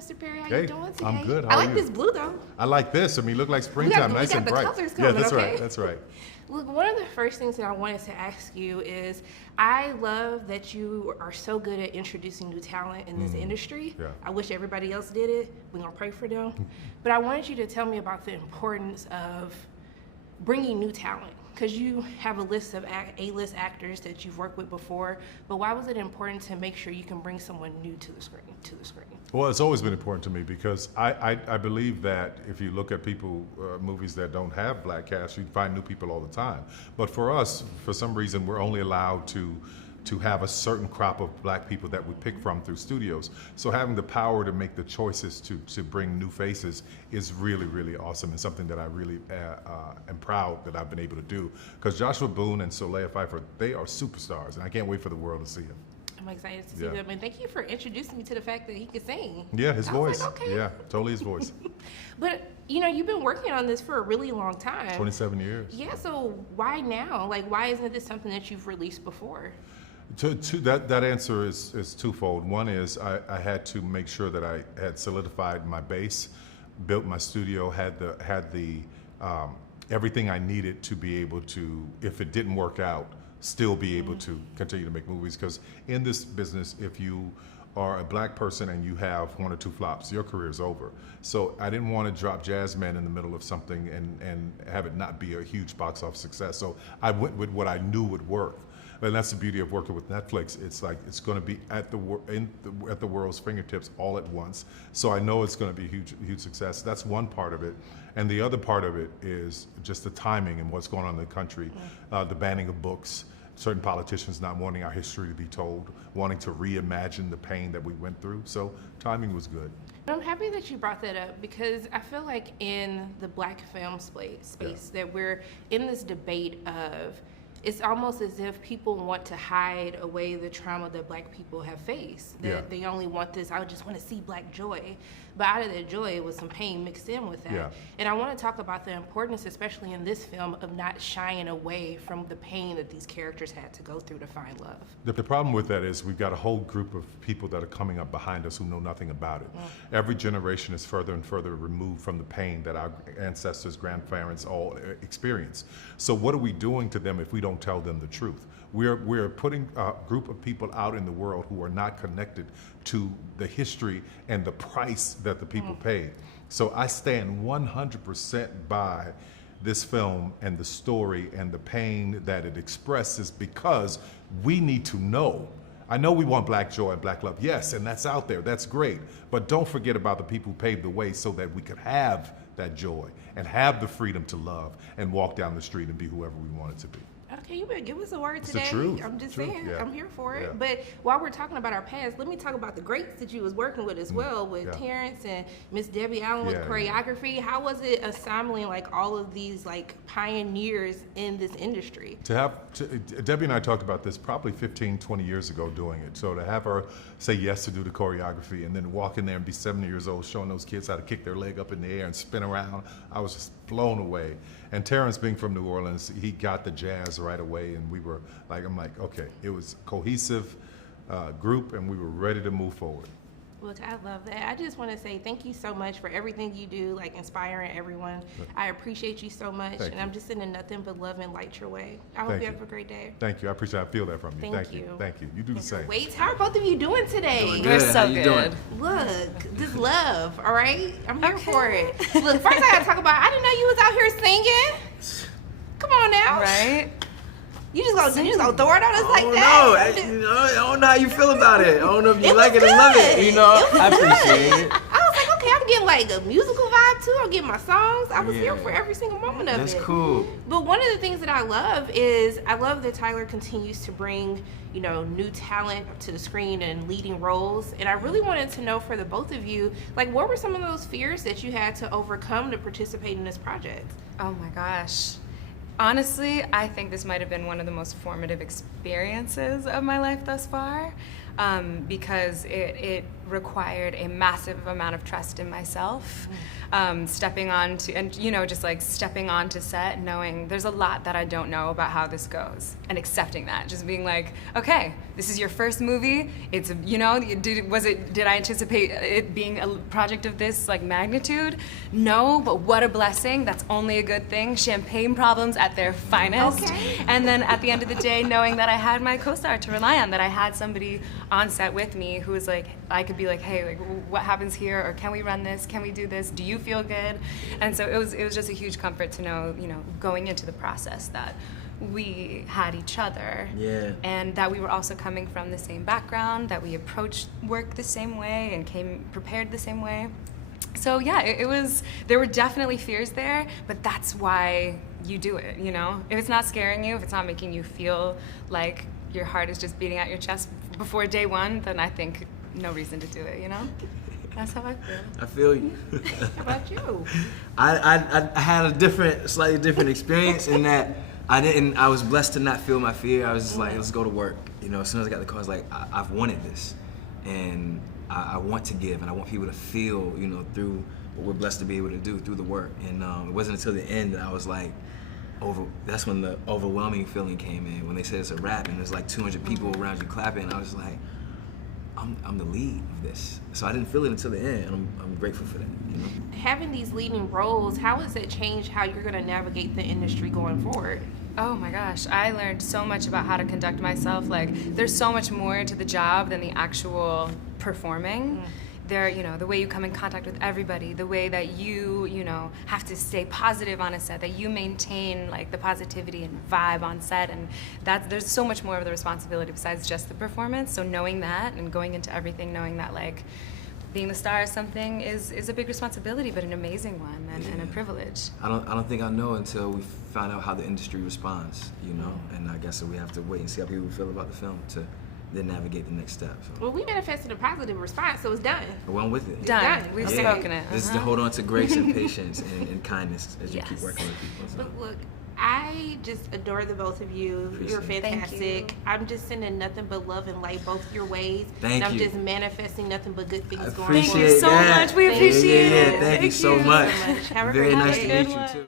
Mr. Perry. How Hey, you doing today? I'm good. How I are like you? this blue though. I like this. I mean, look like springtime, nice and bright. We got the colors coming, yeah, that's okay? right. That's right. Look, one of the first things that I wanted to ask you is, I love that you are so good at introducing new talent in this industry. Yeah. I wish everybody else did it. We're gonna pray for them. But I wanted you to tell me about the importance of bringing new talent, because you have a list of A-list actors that you've worked with before. But why was it important to make sure you can bring someone new to the screen? Well, it's always been important to me because I believe that if you look at people, movies that don't have black cast, you find new people all the time. But for us, for some reason, we're only allowed to have a certain crop of black people that we pick from through studios. So having the power to make the choices to bring new faces is really, really awesome, and something that I really am proud that I've been able to do. Because Joshua Boone and Solea Pfeffier, they are superstars, and I can't wait for the world to see them. I'm excited to see them, and thank you for introducing me to the fact that he could sing. Yeah, his voice. Like, okay. Yeah, totally his voice. But you've been working on this for a really long time. 27 years. Yeah, so why now? Like, why isn't this something that you've released before? That answer is twofold. One is I had to make sure that I had solidified my base, built my studio, had the everything I needed to be able to, if it didn't work out, still be able to continue to make movies. Because in this business, if you are a black person and you have one or two flops, your career is over. So I didn't want to drop Jazzman in the middle of something and have it not be a huge box office success. So I went with what I knew would work. And that's the beauty of working with Netflix. It's like it's going to be at the world's fingertips all at once. So I know it's going to be a huge success. That's one part of it, and the other part of it is just the timing and what's going on in the country, the banning of books, certain politicians not wanting our history to be told, wanting to reimagine the pain that we went through. So timing was good. I'm happy that you brought that up, because I feel like in the black film space that we're in this debate of, it's almost as if people want to hide away the trauma that black people have faced. That they only want this, I just want to see black joy. But out of that joy was some pain mixed in with that. Yeah. And I want to talk about the importance, especially in this film, of not shying away from the pain that these characters had to go through to find love. The problem with that is we've got a whole group of people that are coming up behind us who know nothing about it. Every generation is further and further removed from the pain that our ancestors, grandparents all experienced. So what are we doing to them if we don't tell them the truth? We're putting a group of people out in the world who are not connected to the history and the price that the people paid. So I stand 100% by this film and the story and the pain that it expresses, because we need to know. I know we want black joy and black love, yes, and that's out there, that's great. But don't forget about the people who paved the way so that we could have that joy and have the freedom to love and walk down the street and be whoever we wanted to be. Okay, you better give us a word It's today. the truth. I'm just Truth, saying, yeah. I'm here for it. Yeah. But while we're talking about our past, let me talk about the greats that you was working with as well, with Yeah. Terrence and Miss Debbie Allen with Yeah. choreography. How was it assembling like all of these like pioneers in this industry? Debbie and I talked about this probably 15, 20 years ago doing it. So to have her say yes to do the choreography and then walk in there and be 70 years old showing those kids how to kick their leg up in the air and spin around, I was just blown away. And Terrence, being from New Orleans, he got the jazz right away, and we were like, I'm like, okay, it was a cohesive group, and we were ready to move forward. Look, I love that. I just want to say thank you so much for everything you do, like inspiring everyone. I appreciate you so much, Thank and you. I'm just sending nothing but love and light your way. I hope Thank you you. have a great day. Thank you. I appreciate it. I feel that from you. Thank you. Thank you. You do the same. Wait, how are both of you doing today? Doing We're good. so How you good. doing? Look, this love, all right? I'm here Okay. for it. Look, first I gotta talk about, I didn't know you was out here singing. Come on now. Right? You just gonna throw it on us like I don't that? know. I don't know how you feel about it. I don't know if you It like was it or love good. it. You know, It was I appreciate good. it. I was like, okay, I'm getting like a musical vibe too. I'm getting my songs. I was here Yeah. for every single moment of That's it. cool. But one of the things that I love is I love that Tyler continues to bring, new talent to the screen and leading roles. And I really wanted to know for the both of you, like, what were some of those fears that you had to overcome to participate in this project? Oh my gosh. Honestly, I think this might have been one of the most formative experiences of my life thus far, because it required a massive amount of trust in myself. Stepping on to, and just like stepping onto set, knowing there's a lot that I don't know about how this goes, and accepting that, just being like, okay, this is your first movie. It's did I anticipate it being a project of this like magnitude? No, but what a blessing. That's only a good thing. Champagne problems at their finest. Okay. And then at the end of the day, knowing that I had my co-star to rely on, that I had somebody on set with me who was like, I could be like, hey, like, what happens here? Or can we run this? Can we do this? Do you feel good? And so it was just a huge comfort to know, going into the process that we had each other. Yeah. And that we were also coming from the same background, that we approached work the same way and came prepared the same way. So yeah, it was, there were definitely fears there, but that's why you do it, If it's not scaring you, if it's not making you feel like your heart is just beating out your chest before day one, then I think no reason to do it, That's how I feel. I feel you. How about you? I had a slightly different experience in that I was blessed to not feel my fear. I was just like, let's go to work. As soon as I got the call, I was like, I've wanted this. And I want to give, and I want people to feel, through what we're blessed to be able to do through the work. And it wasn't until the end that I was like, that's when the overwhelming feeling came in, when they said it's a wrap and there's like 200 people around you clapping, and I was like, I'm the lead of this. So I didn't feel it until the end, and I'm grateful for that. Having these leading roles, how has it changed how you're going to navigate the industry going forward? Oh my gosh, I learned so much about how to conduct myself. Like, there's so much more to the job than the actual performing. There, the way you come in contact with everybody, the way that you, have to stay positive on a set, that you maintain like the positivity and vibe on set, and there's so much more of the responsibility besides just the performance. So knowing that and going into everything knowing that like being the star of something is a big responsibility, but an amazing one and a privilege. I don't think I know until we find out how the industry responds, and I guess we have to wait and see how people feel about the film to then navigate the next step. So. Well, we manifested a positive response, so it's done. Well, I'm with it. Done. Done. We've Okay. spoken it. This is to hold on to grace and patience and kindness as you keep Yes. working with people. So. Look, I just adore the both of you. Appreciate You're it. Thank fantastic. you. I'm just sending nothing but love and light both your ways. Thank and I'm you. just manifesting nothing but good things I going appreciate forward. Thank you so that. much. We appreciate yeah. it. Thank you so much. Have a Very great nice day. to meet Good you one. too.